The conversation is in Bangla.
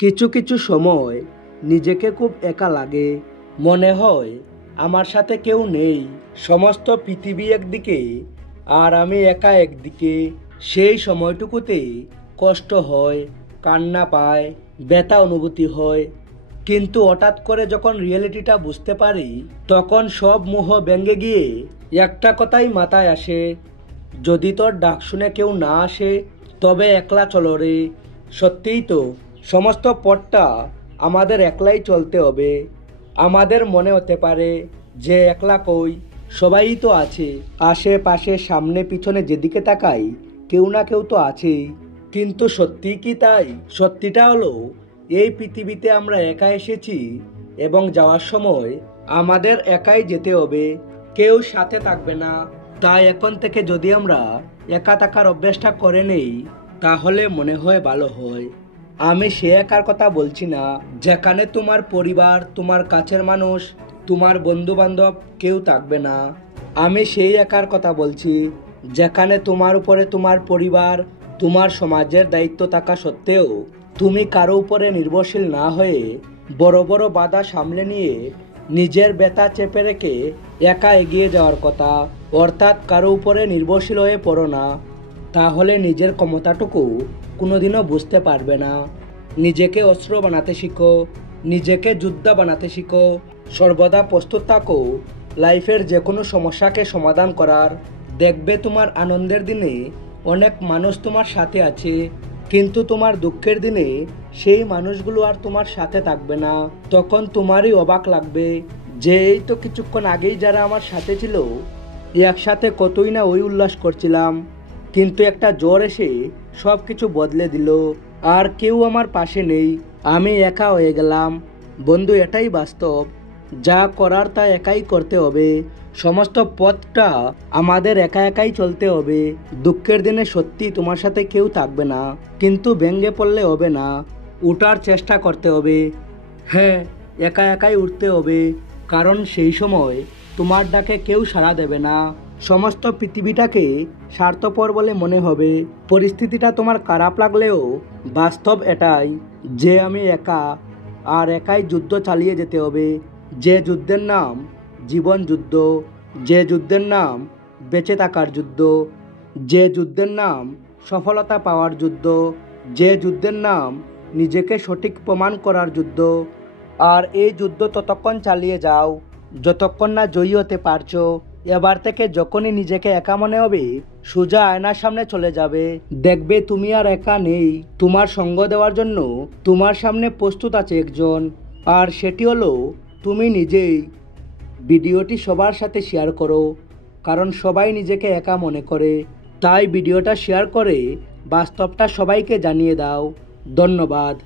কিছু কিছু সময় নিজেকে খুব একা লাগে। মনে হয় আমার সাথে কেউ নেই। সমস্ত পৃথিবী একদিকে আর আমি একা একদিকে। সেই সময়টুকুতে কষ্ট হয়, কান্না পায়, ব্যথা অনুভূতি হয়। কিন্তু হঠাৎ করে যখন রিয়েলিটিটা বুঝতে পারি, তখন সব মোহ ভেঙে গিয়ে একটা কথাই মাথায় আসে, যদি তোর ডাক শুনে কেউ না আসে তবে একলা চলো রে। সত্যিই তো, সমস্ত পথটা আমাদের একলাই চলতে হবে। আমাদের মনে হতে পারে যে একলা কই, সবাই তো আছে আশেপাশে, সামনে পিছনে যেদিকে তাকাই কেউ না কেউ তো আছেই। কিন্তু সত্যি কি তাই? সত্যিটা হলো এই পৃথিবীতে আমরা একা এসেছি এবং যাওয়ার সময় আমাদের একাই যেতে হবে, কেউ সাথে থাকবে না। তাই এখন থেকে যদি আমরা একা থাকার অভ্যাসটা করে নেই তাহলে মনে হয় ভালো হয়। আমি সে একার কথা বলছি না যেখানে তোমার পরিবার, তোমার কাছের মানুষ, তোমার বন্ধু বান্ধব কেউ থাকবে না। আমি সেই একার কথা বলছি যেখানে তোমার উপরে তোমার পরিবার, তোমার সমাজের দায়িত্ব থাকা সত্ত্বেও তুমি কারো উপরে নির্ভরশীল না হয়ে বড় বড় বাধা সামলে নিয়ে নিজের ব্যথা চেপে রেখে একা এগিয়ে যাওয়ার কথা। অর্থাৎ কারো উপরে নির্ভরশীল হয়ে পড়ো না, তাহলে নিজের ক্ষমতাটুকু কোনোদিনও বুঝতে পারবে না। নিজেকে অস্ত্র বানাতে শিখো, নিজেকে যোদ্ধা বানাতে শিখো, সর্বদা প্রস্তুত থাকো লাইফের যে কোনো সমস্যাকে সমাধান করার। দেখবে তোমার আনন্দের দিনে অনেক মানুষ তোমার সাথে আছে, কিন্তু তোমার দুঃখের দিনে সেই মানুষগুলো আর তোমার সাথে থাকবে না। তখন তোমারই অবাক লাগবে যে এই তো কিছুক্ষণ আগেই যারা আমার সাথে ছিল, একসাথে কতই না ওই উল্লাস করছিলাম, কিন্তু একটা জ্বর এসে সব কিছু বদলে দিল। আর কেউ আমার পাশে নেই, আমি একা হয়ে গেলাম। বন্ধু, এটাই বাস্তব। যা করার তা একাই করতে হবে। সমস্ত পথটা আমাদের একা একাই চলতে হবে। দুঃখের দিনে সত্যি তোমার সাথে কেউ থাকবে না, কিন্তু ভেঙে পড়লে হবে না, উঠার চেষ্টা করতে হবে। হ্যাঁ, একা একাই উঠতে হবে, কারণ সেই সময় তোমার ডাকে কেউ সাড়া দেবে না। সমস্ত পৃথিবীটাকে স্বার্থপর বলে মনে হবে। পরিস্থিতিটা তোমার খারাপ লাগলেও বাস্তব এটাই যে আমি একা, আর একাই যুদ্ধ চালিয়ে যেতে হবে। যে যুদ্ধের নাম জীবন যুদ্ধ, যে যুদ্ধের নাম বেঁচে থাকার যুদ্ধ, যে যুদ্ধের নাম সফলতা পাওয়ার যুদ্ধ, যে যুদ্ধের নাম নিজেকে সঠিক প্রমাণ করার যুদ্ধ। আর এই যুদ্ধ ততক্ষণ চালিয়ে যাও যতক্ষণ না জয়ী হতে পারছো। এবার থেকে যখনই নিজেকে একা মনে হবে, সোজা আয়নার সামনে চলে যাবে, দেখবে তুমি আর একা নেই। তোমার সঙ্গ দেওয়ার জন্য তোমার সামনে প্রস্তুত আছে একজন, আর সেটি হলো তুমি নিজেই। ভিডিওটি সবার সাথে শেয়ার করো, কারণ সবাই নিজেকে একা মনে করে। তাই ভিডিওটা শেয়ার করে বাস্তবটা সবাইকে জানিয়ে দাও। ধন্যবাদ।